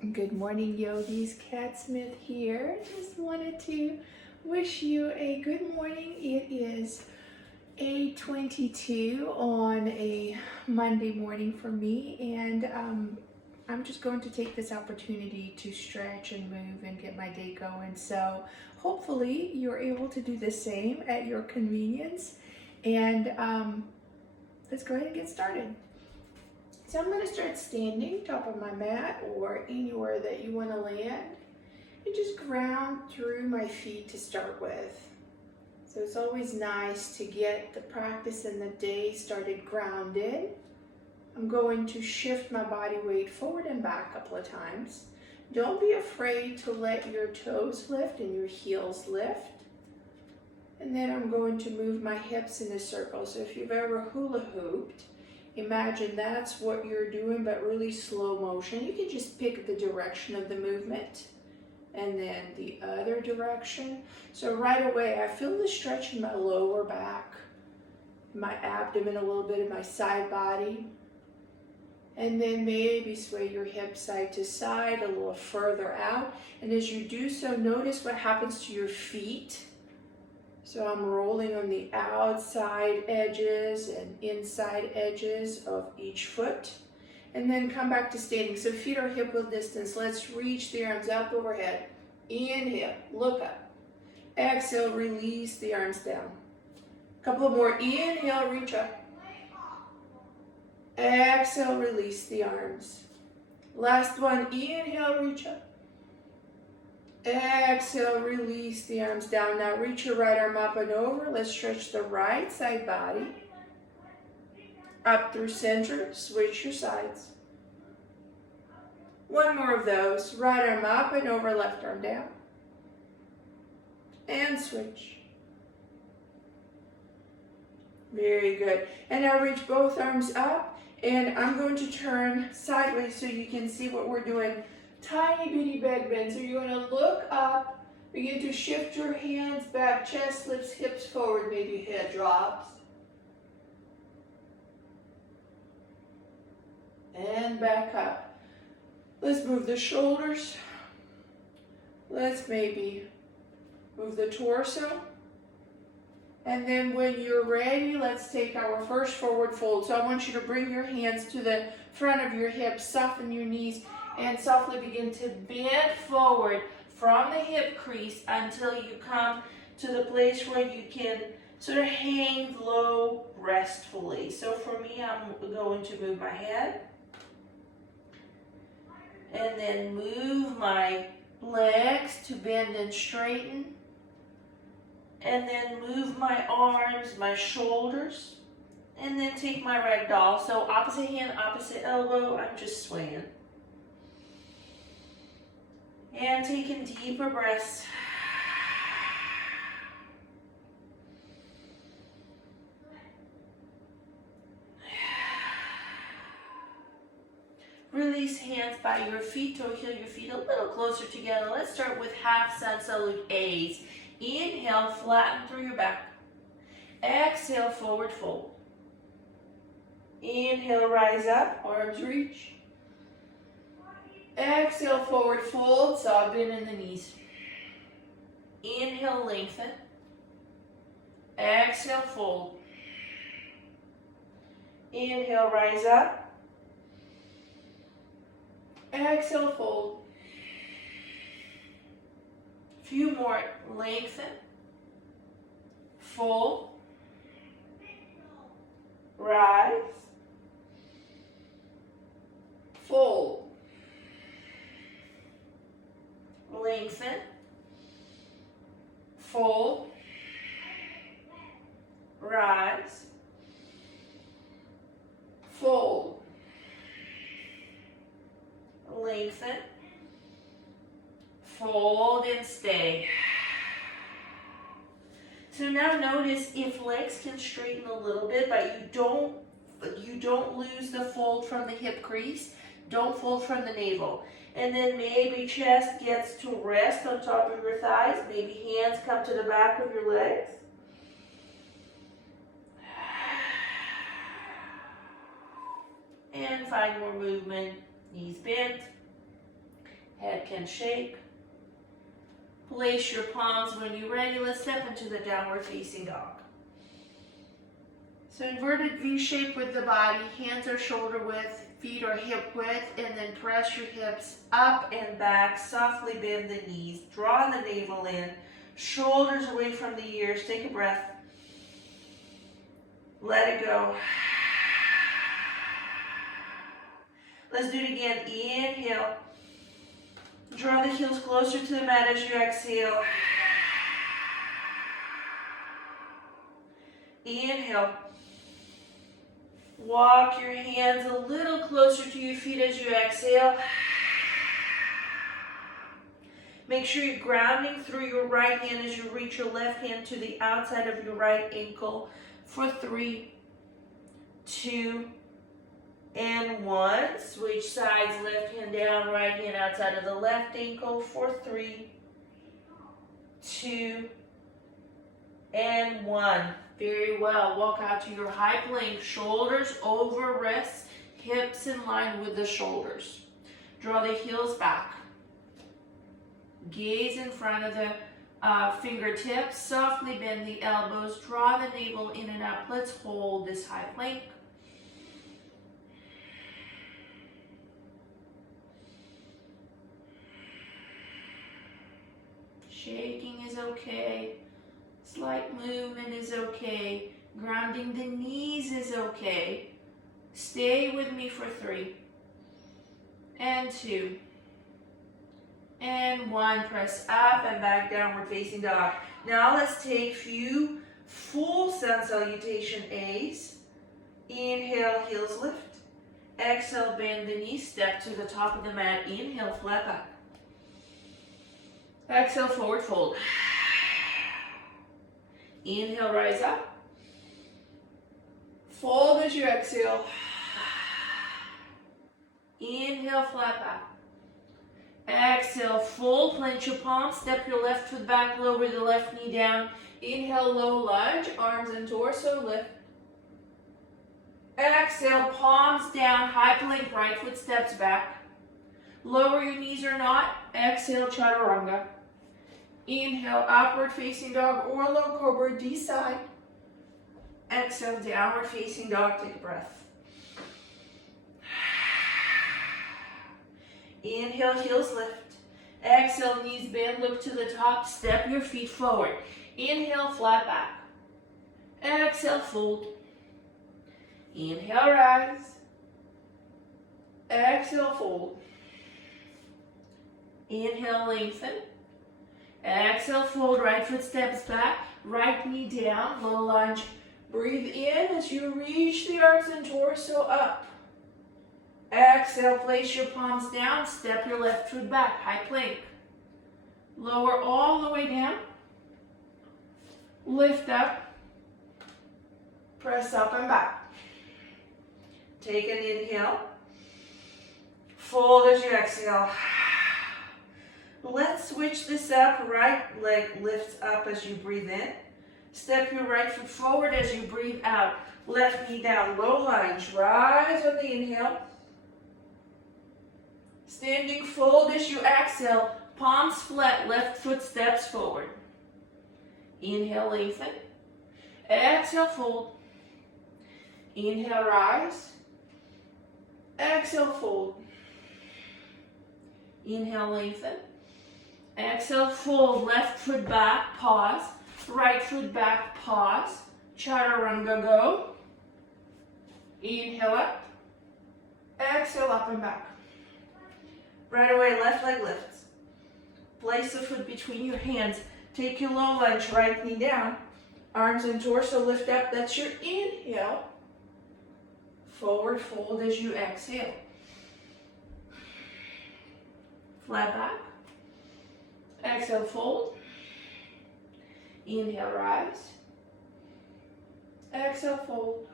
Good morning, yogis. Kat Smith here. Just wanted to wish you a good morning. It is 8:22 on a Monday morning for me, and I'm just going to take this opportunity to stretch and move and get my day going. So hopefully you're able to do the same at your convenience. And let's go ahead and get started. So I'm going to start standing top of my mat or anywhere that you want to land and just ground through my feet to start with. So it's always nice to get the practice in the day started grounded. I'm going to shift my body weight forward and back a couple of times. Don't be afraid to let your toes lift and your heels lift. And then I'm going to move my hips in a circle. So if you've ever hula hooped, imagine that's what you're doing, but really slow motion. You can just pick the direction of the movement and then the other direction. So right away, I feel the stretch in my lower back, my abdomen a little bit, in my side body. And then maybe sway your hips side to side a little further out. And as you do so, notice what happens to your feet. So I'm rolling on the outside edges and inside edges of each foot. And then come back to standing. So feet are hip width distance. Let's reach the arms up overhead. Inhale, look up. Exhale, release the arms down. A couple more. Inhale, reach up. Exhale, release the arms. Last one. Inhale, reach up. Exhale, release the arms down. Now reach your right arm up and over. Let's stretch the right side body. Up through center, switch your sides. One more of those. Right arm up and over, left arm down. And switch. Very good. And now reach both arms up. And I'm going to turn sideways so you can see what we're doing. Tiny bitty bed bend. So you're going to look up, begin to shift your hands back, chest lifts, hips forward, maybe head drops. And back up. Let's move the shoulders. Let's maybe move the torso. And then when you're ready, let's take our first forward fold. So I want you to bring your hands to the front of your hips, soften your knees, and softly begin to bend forward from the hip crease until you come to the place where you can sort of hang low restfully. So for me, I'm going to move my head and then move my legs to bend and straighten, and then move my arms, my shoulders, and then take my ragdoll. So opposite hand, opposite elbow, I'm just swaying. And taking deeper breaths. Release hands by your feet to heel your feet a little closer together. Let's start with half sun salute A's. Inhale, flatten through your back. Exhale, forward fold. Inhale, rise up, arms reach. Exhale, forward fold, soft bend in the knees. Inhale, lengthen. Exhale, fold. Inhale, rise up. Exhale, fold. Few more, lengthen. Fold. Rise. Fold. Lengthen, fold, rise, fold, lengthen, fold, and stay. So now notice if legs can straighten a little bit, but you don't lose the fold from the hip crease. Don't fold from the navel. And then maybe chest gets to rest on top of your thighs. Maybe hands come to the back of your legs. And find more movement. Knees bent. Head can shake. Place your palms when you're ready. Let's step into the downward facing dog. So inverted V shape with the body, hands are shoulder width, feet are hip width, and then press your hips up and back, softly bend the knees, draw the navel in, shoulders away from the ears, take a breath, let it go. Let's do it again, inhale, draw the heels closer to the mat as you exhale, inhale. Walk your hands a little closer to your feet as you exhale. Make sure you're grounding through your right hand as you reach your left hand to the outside of your right ankle for 3, 2, and 1. Switch sides, left hand down, right hand outside of the left ankle for 3, 2, and 1. Very well. Walk out to your high plank, shoulders over wrists, hips in line with the shoulders. Draw the heels back. Gaze in front of the fingertips. Softly bend the elbows. Draw the navel in and up. Let's hold this high plank. Shaking is okay. Slight movement is okay. Grounding the knees is okay. Stay with me for 3, and 2, and 1. Press up and back, downward facing dog. Now let's take few full sun salutation A's. Inhale, heels lift. Exhale, bend the knees, step to the top of the mat. Inhale, flat back. Exhale, forward fold. Inhale, rise up. Fold as you exhale. Inhale, flat back. Exhale, full plank your palms. Step your left foot back, lower the left knee down. Inhale, low lunge, arms and torso lift. Exhale, palms down, high plank, right foot steps back. Lower your knees or not. Exhale, chaturanga. Inhale, upward facing dog or low cobra, D-side. Exhale, downward facing dog, take a breath. Inhale, heels lift. Exhale, knees bend, look to the top, step your feet forward. Inhale, flat back. Exhale, fold. Inhale, rise. Exhale, fold. Inhale, lengthen. Exhale, fold, right foot steps back, right knee down, low lunge. Breathe in as you reach the arms and torso up. Exhale, place your palms down, step your left foot back, high plank. Lower all the way down. Lift up. Press up and back. Take an inhale. Fold as you exhale. Let's switch this up. Right leg lifts up as you breathe in. Step your right foot forward as you breathe out. Left knee down, low lunge. Rise on the inhale. Standing fold as you exhale. Palms flat, left foot steps forward. Inhale, lengthen. Exhale, fold. Inhale, rise. Exhale, fold. Inhale, lengthen. Exhale, fold, left foot back, pause. Right foot back, pause. Chaturanga, go. Inhale up. Exhale, up and back. Right away, left leg lifts. Place the foot between your hands. Take your low lunge, right knee down. Arms and torso lift up. That's your inhale. Forward fold as you exhale. Flat back. Exhale, fold. Inhale, rise. Exhale, fold.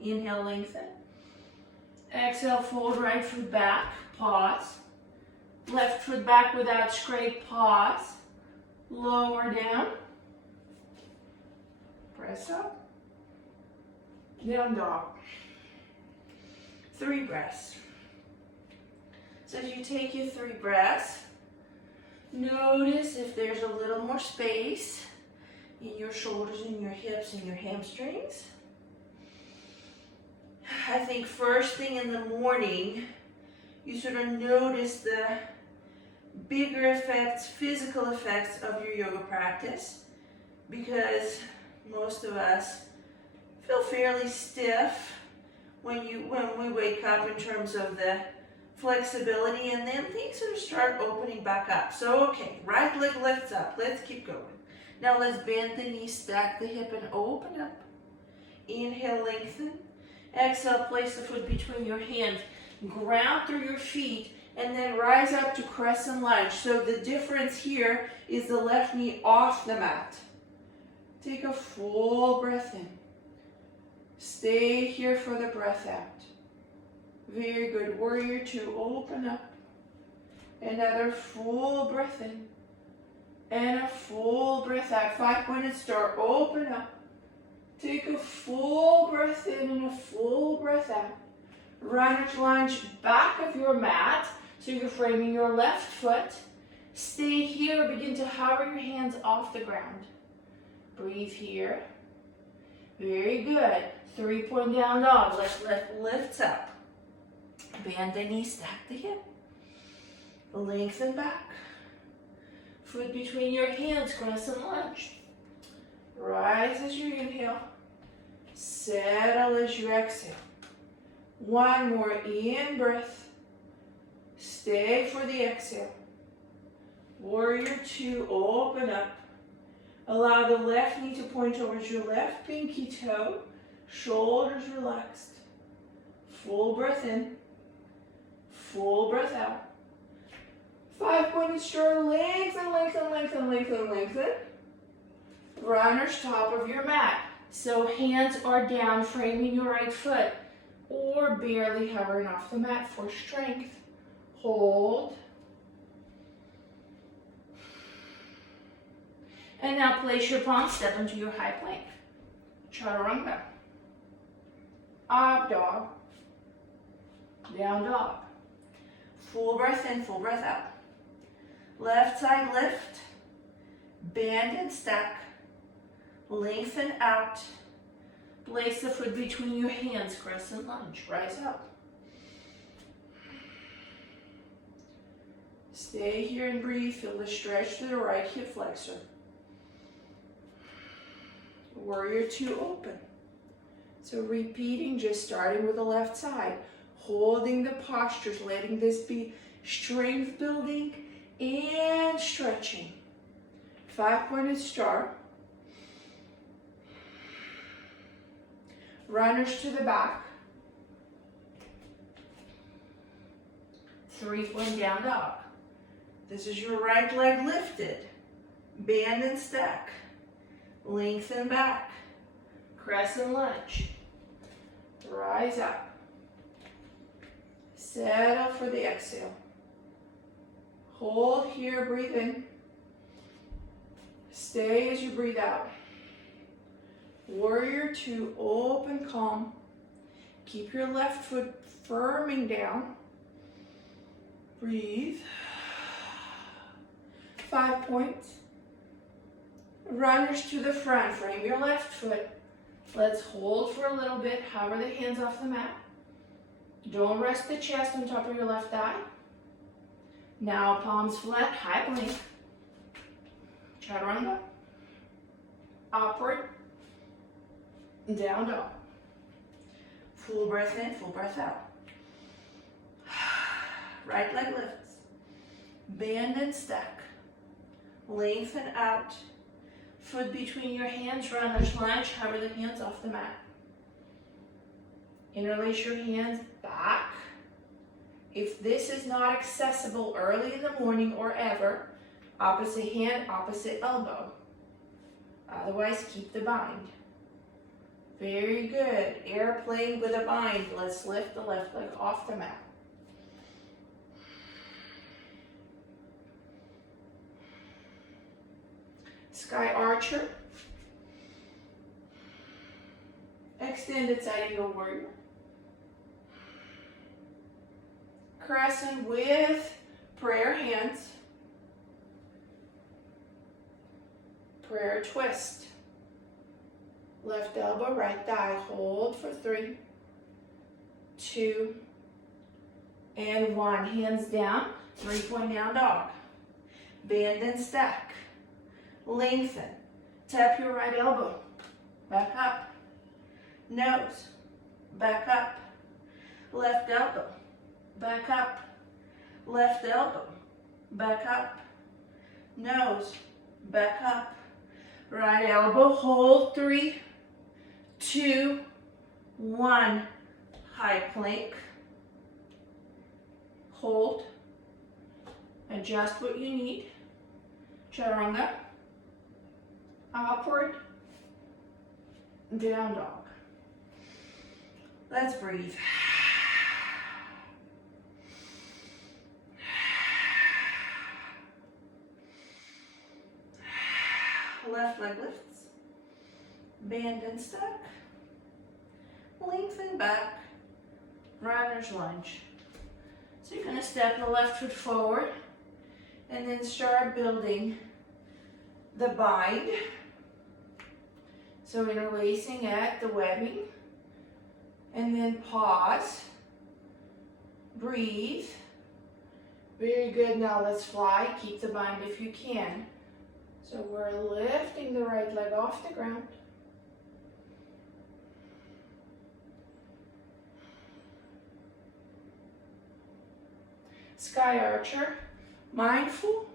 Inhale, lengthen. Exhale, fold, right foot back, pause. Left foot back without scrape, pause. Lower down. Press up. Down dog. 3 breaths. So as you take your 3 breaths, notice if there's a little more space in your shoulders and your hips and your hamstrings. I think first thing in the morning, you sort of notice the bigger effects, physical effects of your yoga practice, because most of us feel fairly stiff when we wake up in terms of the flexibility, and then things sort of start opening back up. So okay, right leg lifts up. Let's keep going. Now let's bend the knee, stack the hip, and open up. Inhale, lengthen. Exhale, place the foot between your hands. Ground through your feet, and then rise up to crescent lunge. So the difference here is the left knee off the mat. Take a full breath in. Stay here for the breath out. Very good. Warrior 2, open up. Another full breath in. And a full breath out. 5-pointed star, open up. Take a full breath in and a full breath out. Runner's lunge, back of your mat. So you're framing your left foot. Stay here, begin to hover your hands off the ground. Breathe here. Very good. 3-point down dog. Left leg lifts up. Bend the knee, stack the hip. Lengthen back. Foot between your hands, crescent lunge. Rise as you inhale. Settle as you exhale. One more in breath. Stay for the exhale. Warrior 2, open up. Allow the left knee to point towards your left pinky toe. Shoulders relaxed. Full breath in. Full breath out. 5-pointed star, lengthen, lengthen, lengthen, lengthen, lengthen. Runner's top of your mat. So hands are down, framing your right foot, or barely hovering off the mat for strength. Hold. And now place your palms, step into your high plank. Chaturanga. Up dog. Down dog. Full breath in, full breath out. Left side lift. Bend and stack. Lengthen out. Place the foot between your hands, crescent lunge. Rise up. Stay here and breathe. Feel the stretch to the right hip flexor. Warrior 2, open. So repeating, just starting with the left side. Holding the postures, letting this be strength building and stretching. 5-pointed star. Runners to the back. 3-point down dog. This is your right leg lifted. Bend and stack. Lengthen back. Crescent lunge. Rise up. Settle for the exhale. Hold here, breathe in. Stay as you breathe out. Warrior 2, open, calm. Keep your left foot firming down. Breathe. 5 points. Runners to the front, frame your left foot. Let's hold for a little bit, hover the hands off the mat. Don't rest the chest on top of your left thigh. Now palms flat, high plank. Chaturanga. Upward. Down dog. Full breath in, full breath out. Right leg lifts. Bend and stack. Lengthen out. Foot between your hands, runner's lunge, hover the hands off the mat. Interlace your hands back. If this is not accessible early in the morning or ever, opposite hand, opposite elbow. Otherwise, keep the bind. Very good. Airplane with a bind. Let's lift the left leg off the mat. Sky Archer. Extended side eagle warrior. Crescent with prayer hands. Prayer twist. Left elbow, right thigh. Hold for 3, 2, and 1. Hands down. 3-point down dog. Bend and stack. Lengthen. Tap your right elbow. Back up. Nose. Back up. Left elbow. Back up. Left elbow. Back up. Nose. Back up. Right elbow. Hold. 3, 2, 1. High plank. Hold. Adjust what you need. Chaturanga. Upward. Down dog. Let's breathe. Left leg lifts. Bend and stack. Lengthen back. Runner's lunge. So you're going to step the left foot forward and then start building the bind. So interlacing at the webbing, and then pause, breathe. Very good. Now let's fly. Keep the bind if you can. So we're lifting the right leg off the ground. Sky Archer, mindful,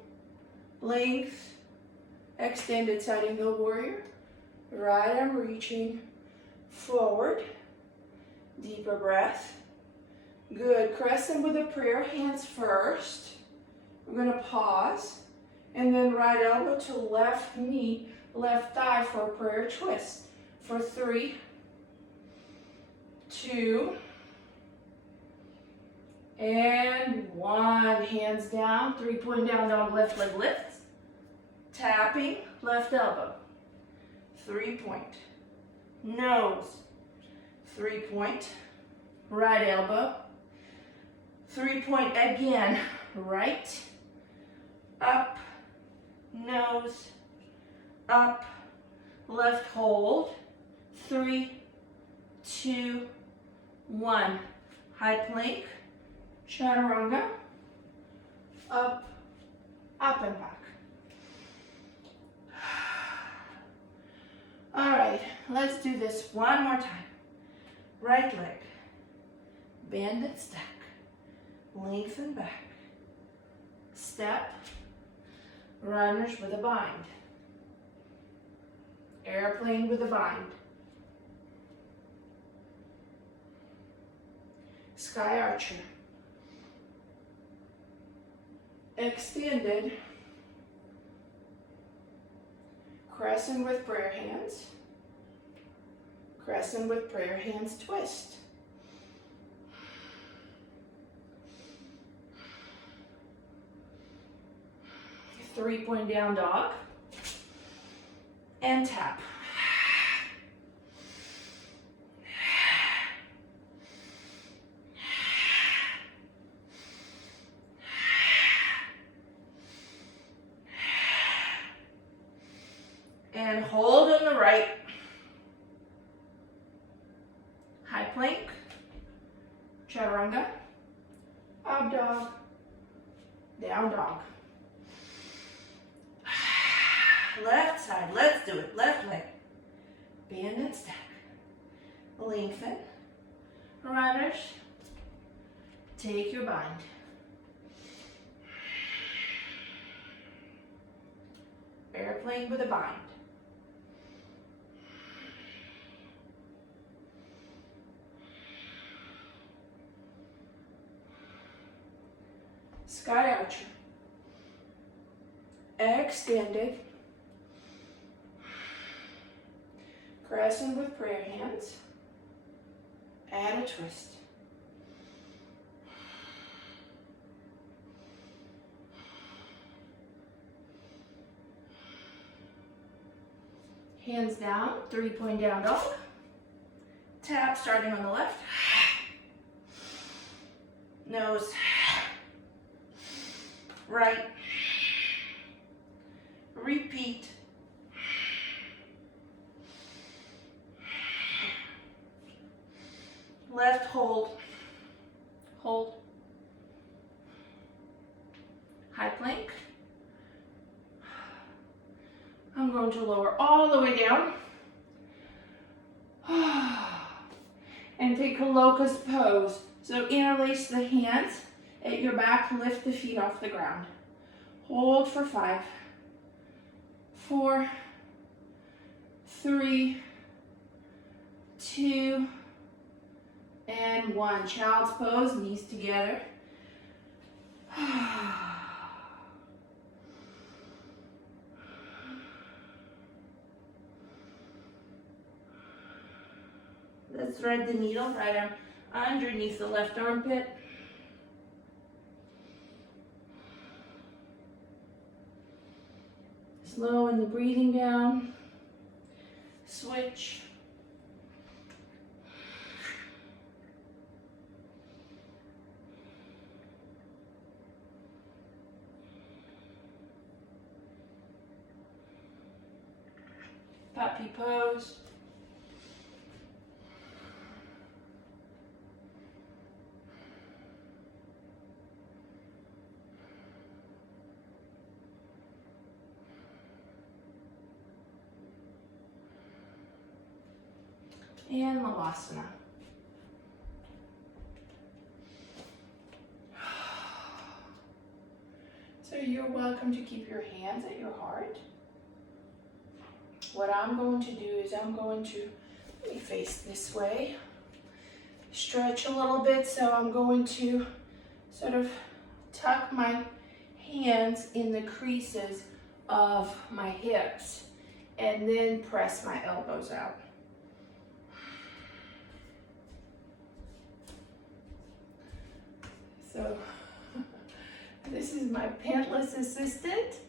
length, extended side angle warrior. Right arm reaching forward. Deeper breath. Good. Crescent with the prayer hands first. We're going to pause. And then right elbow to left knee, left thigh for a prayer twist. For 3, 2, and 1. Hands down. 3-point down dog. Left leg lifts. Tapping. Left elbow. 3-point. Nose. 3-point. Right elbow. 3-point again. Right. Up. Nose. Up. Left hold. 3, 2, 1. High plank. Chaturanga. Up. Up and back. All right, let's do this one more time. Right leg, bend and stack, lengthen back, step, runners with a bind, airplane with a bind, Sky Archer, extended, crescent with prayer hands, crescent with prayer hands twist. Three-point down dog and tap. And hold on the right. High plank, chaturanga, up dog, down dog. Left side, let's do it. Left leg, bend and stack, lengthen, runners, take your bind. Airplane with a bind. Sky Archer, extended, crescent with prayer hands, add a twist. Hands down, three-point down dog. Tap starting on the left. Nose. right. Repeat. Left, hold. Hold. High plank. I'm going to lower all the way down. And take a locust pose. So interlace the hands at your back, lift the feet off the ground. Hold for 5, 4, 3, 2, and 1. Child's pose, knees together. Let's thread the needle right arm underneath the left armpit. Slowing the breathing down. Switch. Puppy pose. And Malasana. So you're welcome to keep your hands at your heart. What I'm going to do is let me face this way, stretch a little bit. So I'm going to sort of tuck my hands in the creases of my hips and then press my elbows out. So this is my pantless assistant,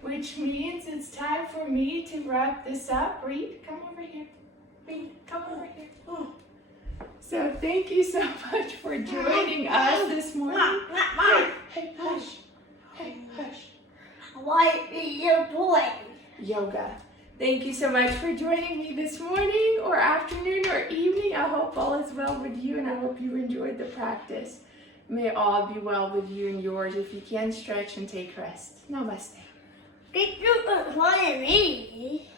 which means it's time for me to wrap this up. Reed, come over here. Reed, come over here. Oh. So thank you so much for joining us this morning. Hey, hush. Hey, hush. What are you doing? Yoga. Thank you so much for joining me this morning or afternoon or evening. I hope all is well with you and I hope you enjoyed the practice. May all be well with you and yours. If you can, stretch and take rest. Namaste. Did you apply me?